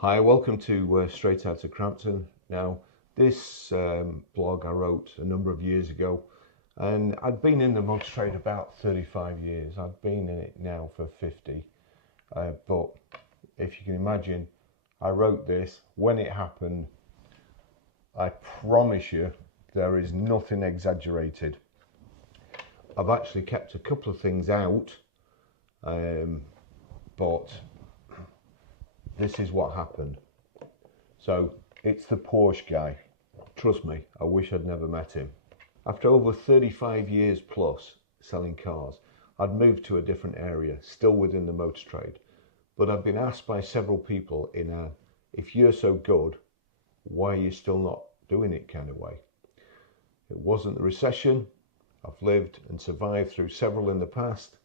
Hi, welcome to Straight Out of Crampton. Now, this blog I wrote a number of years ago, and I'd been in the motor trade about 35 years. I've been in it now for 50. But if you can imagine, I wrote this when it happened. I promise you, there is nothing exaggerated. I've actually kept a couple of things out, but this is what happened. So it's the Porsche Guy. Trust me, I wish I'd never met him. After over 35 years plus selling cars, I'd moved to a different area, still within the motor trade. But I've been asked by several people in a, if you're so good, why are you still not doing it kind of way? It wasn't the recession. I've lived and survived through several in the past.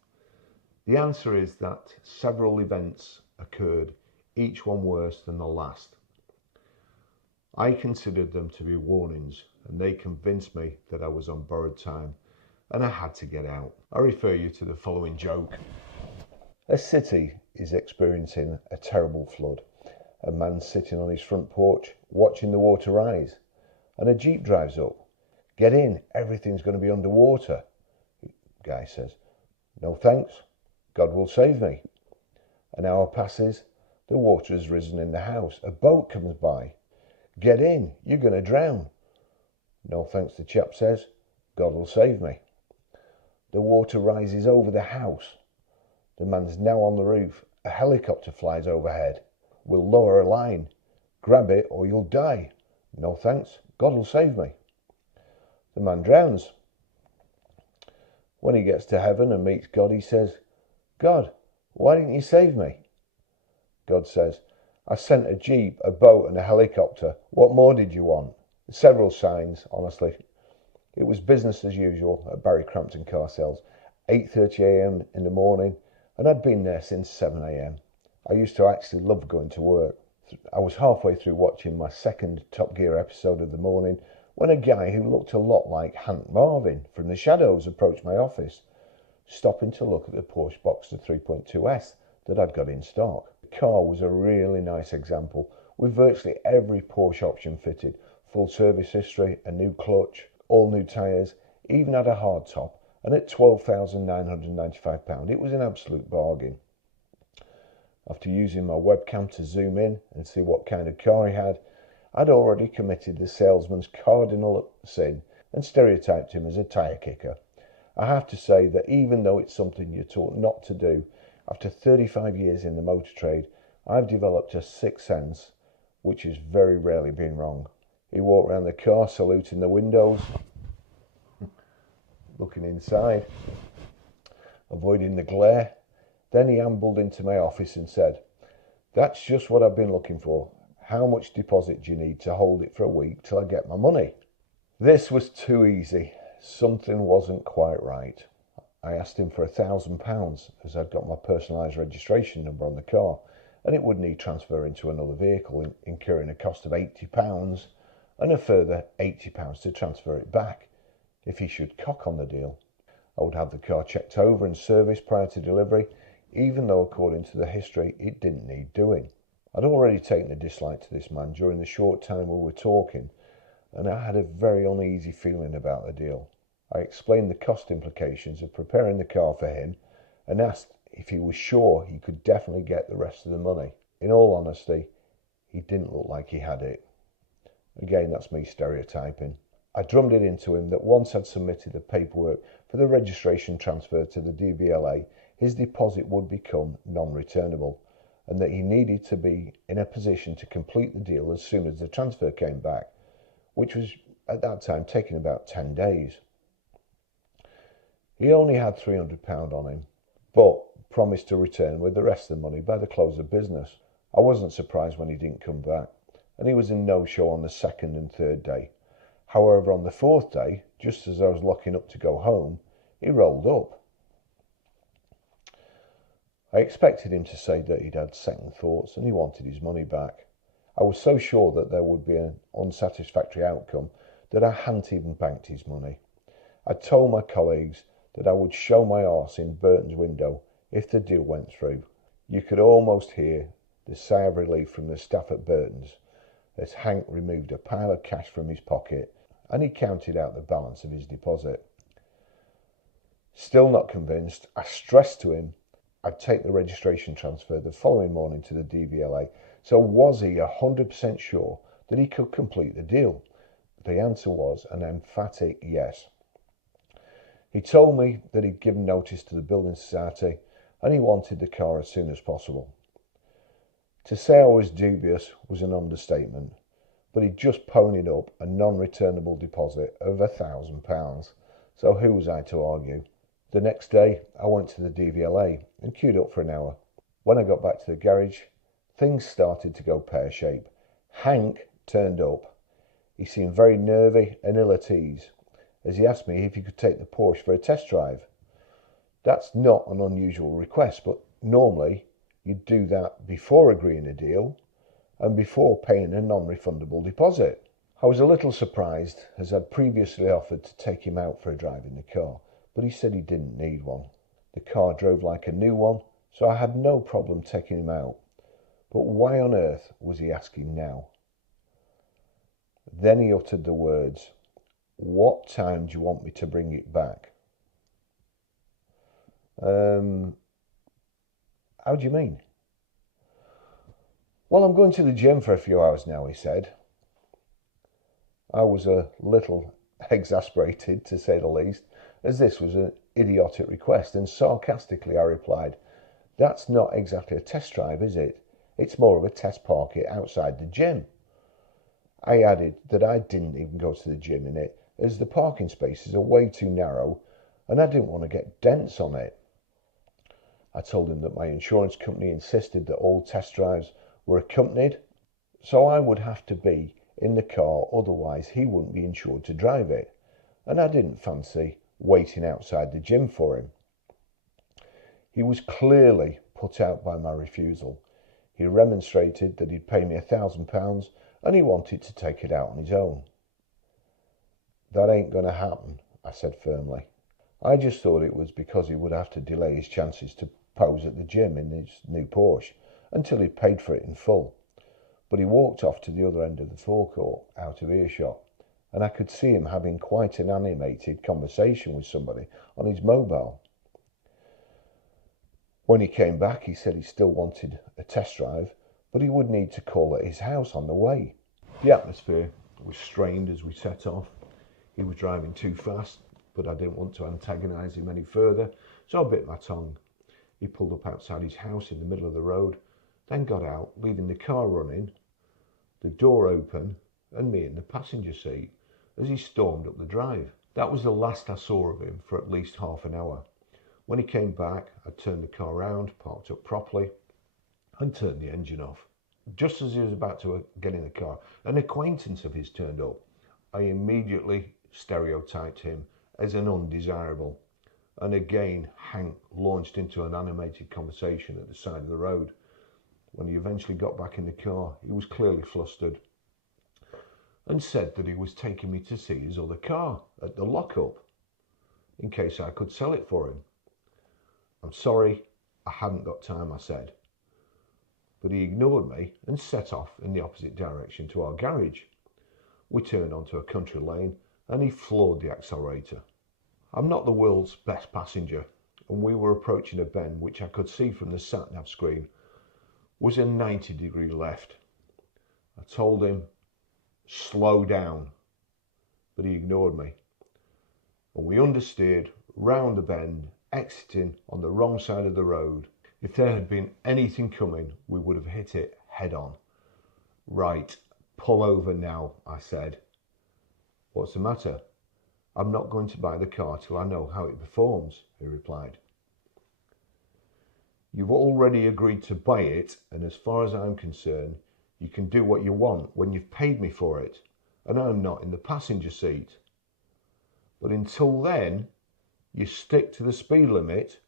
The answer is that several events occurred, each one worse than the last. I considered them to be warnings, and they convinced me that I was on borrowed time and I had to get out. I refer you to the following joke. A city is experiencing a terrible flood. A man sitting on his front porch watching the water rise, and a jeep drives up. Get in, everything's going to be underwater. Guy says, no thanks, God will save me. An hour passes, the water has risen in the house. A boat comes by. Get in, you're going to drown. No thanks, the chap says, God will save me. The water rises over the house. The man's now on the roof. A helicopter flies overhead. We'll lower a line. Grab it or you'll die. No thanks, God will save me. The man drowns. When he gets to heaven and meets God, he says, God, why didn't you save me? God says, I sent a jeep, a boat and a helicopter. What more did you want? Several signs, honestly. It was business as usual at Barrie Crampton car sales, 8:30 a.m. in the morning, and I'd been there since 7 a.m. I used to actually love going to work. I was halfway through watching my second Top Gear episode of the morning when a guy who looked a lot like Hank Marvin from the Shadows approached my office, stopping to look at the Porsche Boxster 3.2S that I'd got in stock. The car was a really nice example, with virtually every Porsche option fitted, full service history, a new clutch, all new tyres, even had a hard top, and at £12,995 it was an absolute bargain. After using my webcam to zoom in and see what kind of car he had, I'd already committed the salesman's cardinal sin and stereotyped him as a tyre kicker. I have to say that even though it's something you're taught not to do, after 35 years in the motor trade, I've developed a sixth sense, which has very rarely been wrong. He walked around the car saluting the windows, looking inside, avoiding the glare. Then he ambled into my office and said, that's just what I've been looking for. How much deposit do you need to hold it for a week till I get my money? This was too easy. Something wasn't quite right. I asked him for £1,000 as I'd got my personalised registration number on the car, and it would need transferring to another vehicle, incurring a cost of £80 and a further £80 to transfer it back. If he should cock on the deal, I would have the car checked over and serviced prior to delivery, even though according to the history it didn't need doing. I'd already taken a dislike to this man during the short time we were talking, and I had a very uneasy feeling about the deal. I explained the cost implications of preparing the car for him and asked if he was sure he could definitely get the rest of the money. In all honesty, he didn't look like he had it. Again, that's me stereotyping. I drummed it into him that once I'd submitted the paperwork for the registration transfer to the DVLA, his deposit would become non-returnable, and that he needed to be in a position to complete the deal as soon as the transfer came back, which was at that time taking about 10 days. He only had £300 on him, but promised to return with the rest of the money by the close of business. I wasn't surprised when he didn't come back, and he was in no-show on the second and third day. However, on the fourth day, just as I was locking up to go home, he rolled up. I expected him to say that he'd had second thoughts and he wanted his money back. I was so sure that there would be an unsatisfactory outcome that I hadn't even banked his money. I told my colleagues that I would show my arse in Burton's window if the deal went through. You could almost hear the sigh of relief from the staff at Burton's as Hank removed a pile of cash from his pocket and he counted out the balance of his deposit. Still not convinced, I stressed to him I'd take the registration transfer the following morning to the DVLA. So was he 100% sure that he could complete the deal? The answer was an emphatic yes. He told me that he'd given notice to the building society and he wanted the car as soon as possible. To say I was dubious was an understatement, but he'd just ponied up a non-returnable deposit of £1,000, so who was I to argue? The next day, I went to the DVLA and queued up for an hour. When I got back to the garage, things started to go pear-shaped. Hank turned up. He seemed very nervy and ill at ease as he asked me if he could take the Porsche for a test drive. That's not an unusual request, but normally you'd do that before agreeing a deal and before paying a non-refundable deposit. I was a little surprised as I'd previously offered to take him out for a drive in the car, but he said he didn't need one. The car drove like a new one, so I had no problem taking him out. But why on earth was he asking now? Then he uttered the words, "What time do you want me to bring it back?" How do you mean? "Well, I'm going to the gym for a few hours now," he said. I was a little exasperated, to say the least, as this was an idiotic request, and sarcastically I replied, "That's not exactly a test drive, is it? It's more of a test park it outside the gym." I added that I didn't even go to the gym in it, as the parking spaces are way too narrow and I didn't want to get dents on it. I told him that my insurance company insisted that all test drives were accompanied, so I would have to be in the car, otherwise he wouldn't be insured to drive it, and I didn't fancy waiting outside the gym for him. He was clearly put out by my refusal. He remonstrated that he'd pay me £1,000 and he wanted to take it out on his own. "That ain't going to happen," I said firmly. I just thought it was because he would have to delay his chances to pose at the gym in his new Porsche until he'd paid for it in full. But he walked off to the other end of the forecourt, out of earshot, and I could see him having quite an animated conversation with somebody on his mobile. When he came back, he said he still wanted a test drive, but he would need to call at his house on the way. The atmosphere was strained as we set off. He was driving too fast, but I didn't want to antagonise him any further, so I bit my tongue. He pulled up outside his house in the middle of the road, then got out, leaving the car running, the door open, and me in the passenger seat as he stormed up the drive. That was the last I saw of him for at least half an hour. When he came back, I turned the car round, parked up properly, and turned the engine off. Just as he was about to get in the car, an acquaintance of his turned up. I immediately stereotyped him as an undesirable, and again Hank launched into an animated conversation at the side of the road. When he eventually got back in the car, he was clearly flustered and said that he was taking me to see his other car at the lockup in case I could sell it for him. "I'm sorry, I hadn't got time," I said. But he ignored me and set off in the opposite direction to our garage. We turned onto a country lane and he floored the accelerator. I'm not the world's best passenger, and we were approaching a bend which I could see from the sat-nav screen was a 90-degree left. I told him, "Slow down," but he ignored me, and we understeered round the bend, exiting on the wrong side of the road. If there had been anything coming, we would have hit it head on. "Right, pull over now," I said. "What's the matter?" "I'm not going to buy the car till I know how it performs," he replied. "You've already agreed to buy it, and as far as I'm concerned, you can do what you want when you've paid me for it, and I'm not in the passenger seat. But until then, you stick to the speed limit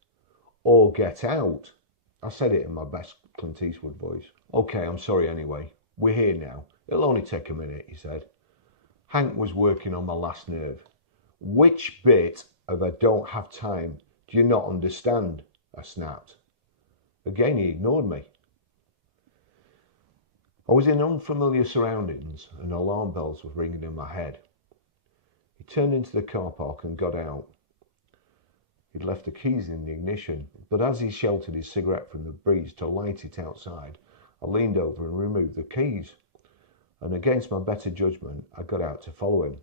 or get out." I said it in my best Clint Eastwood voice. "Okay, I'm sorry anyway. We're here now. It'll only take a minute," he said. Hank was working on my last nerve. "Which bit of I don't have time do you not understand?" I snapped. Again he ignored me. I was in unfamiliar surroundings and alarm bells were ringing in my head. He turned into the car park and got out. He'd left the keys in the ignition, but as he sheltered his cigarette from the breeze to light it outside, I leaned over and removed the keys, and against my better judgment, I got out to follow him.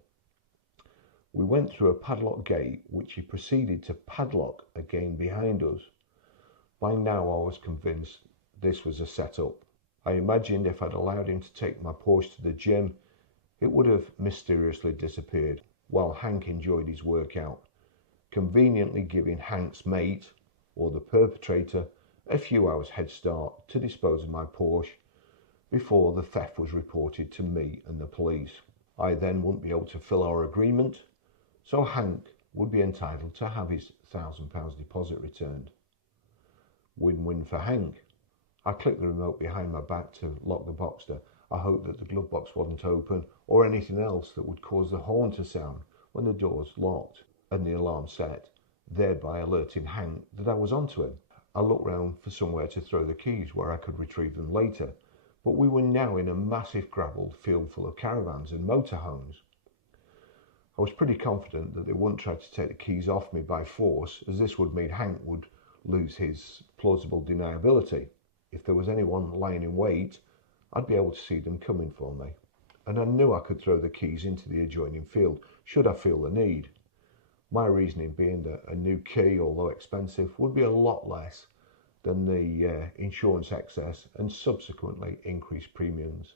We went through a padlock gate, which he proceeded to padlock again behind us. By now I was convinced this was a setup. I imagined if I'd allowed him to take my Porsche to the gym, it would have mysteriously disappeared, while Hank enjoyed his workout, conveniently giving Hank's mate, or the perpetrator, a few hours head start to dispose of my Porsche before the theft was reported to me and the police. I then wouldn't be able to fill our agreement, so Hank would be entitled to have his £1,000 deposit returned. Win-win for Hank. I clicked the remote behind my back to lock the Boxster. I hoped that the glove box wasn't open or anything else that would cause the horn to sound when the doors locked and the alarm set, thereby alerting Hank that I was onto him. I looked round for somewhere to throw the keys where I could retrieve them later, but we were now in a massive gravelled field full of caravans and motorhomes. I was pretty confident that they wouldn't try to take the keys off me by force, as this would mean Hank would lose his plausible deniability. If there was anyone lying in wait, I'd be able to see them coming for me, and I knew I could throw the keys into the adjoining field should I feel the need. My reasoning being that a new key, although expensive, would be a lot less than the insurance excess and subsequently increased premiums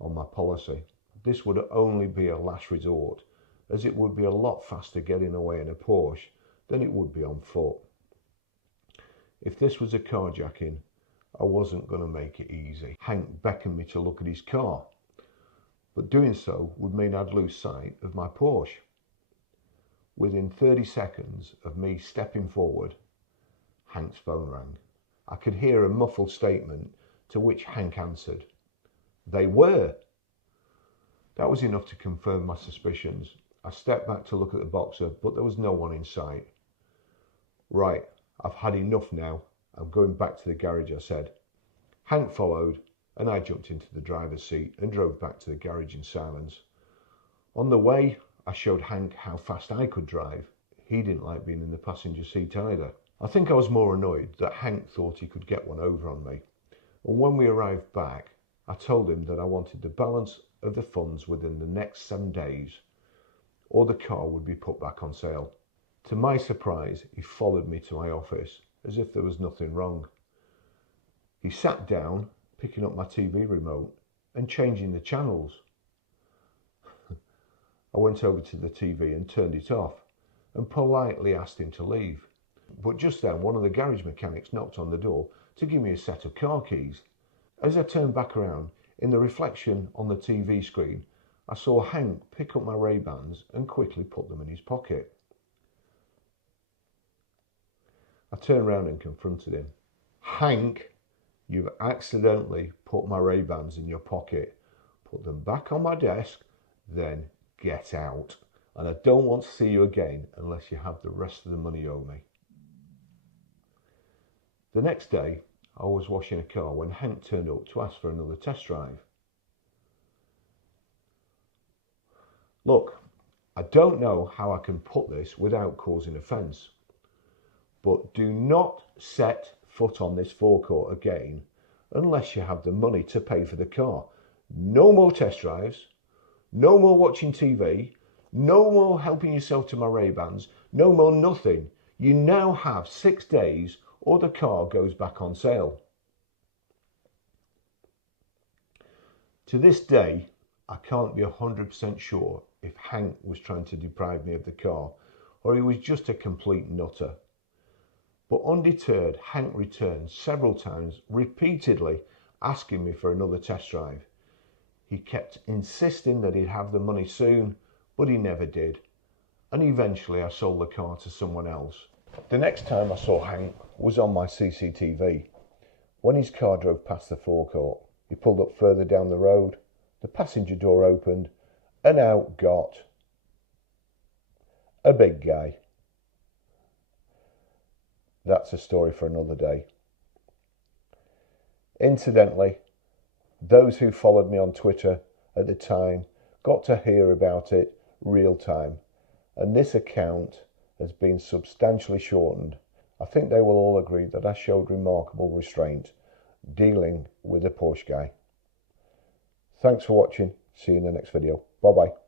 on my policy. This would only be a last resort, as it would be a lot faster getting away in a Porsche than it would be on foot. If this was a carjacking, I wasn't going to make it easy. Hank beckoned me to look at his car, but doing so would mean I'd lose sight of my Porsche. Within 30 seconds of me stepping forward, Hank's phone rang. I could hear a muffled statement to which Hank answered. They were. That was enough to confirm my suspicions. I stepped back to look at the Boxster, but there was no one in sight. Right, I've had enough now. I'm going back to the garage, I said. Hank followed, and I jumped into the driver's seat and drove back to the garage in silence. On the way, I showed Hank how fast I could drive. He didn't like being in the passenger seat either. I think I was more annoyed that Hank thought he could get one over on me. And when we arrived back, I told him that I wanted the balance of the funds within the next 7 days, or the car would be put back on sale. To my surprise, he followed me to my office, as if there was nothing wrong. He sat down, picking up my TV remote and changing the channels. I went over to the TV and turned it off and politely asked him to leave. But just then, one of the garage mechanics knocked on the door to give me a set of car keys. As I turned back around, in the reflection on the TV screen, I saw Hank pick up my Ray-Bans and quickly put them in his pocket. I turned round and confronted him. Hank, you've accidentally put my Ray-Bans in your pocket. Put them back on my desk, then get out. And I don't want to see you again unless you have the rest of the money you owe me. The next day, I was washing a car when Hank turned up to ask for another test drive. Look, I don't know how I can put this without causing offence, but do not set foot on this forecourt again unless you have the money to pay for the car. No more test drives, no more watching TV, no more helping yourself to my Ray-Bans, no more nothing. You now have 6 days or the car goes back on sale. To this day, I can't be 100% sure if Hank was trying to deprive me of the car or he was just a complete nutter. But undeterred, Hank returned several times, repeatedly asking me for another test drive. He kept insisting that he'd have the money soon, but he never did. And eventually I sold the car to someone else. The next time I saw Hank was on my CCTV. When his car drove past the forecourt, he pulled up further down the road, the passenger door opened, and out got a big guy. That's a story for another day. Incidentally, Those who followed me on Twitter at the time got to hear about it real time, and this account has been substantially shortened. I think they will all agree that I showed remarkable restraint dealing with the Porsche Guy. Thanks for watching. See you in the next video. Bye bye.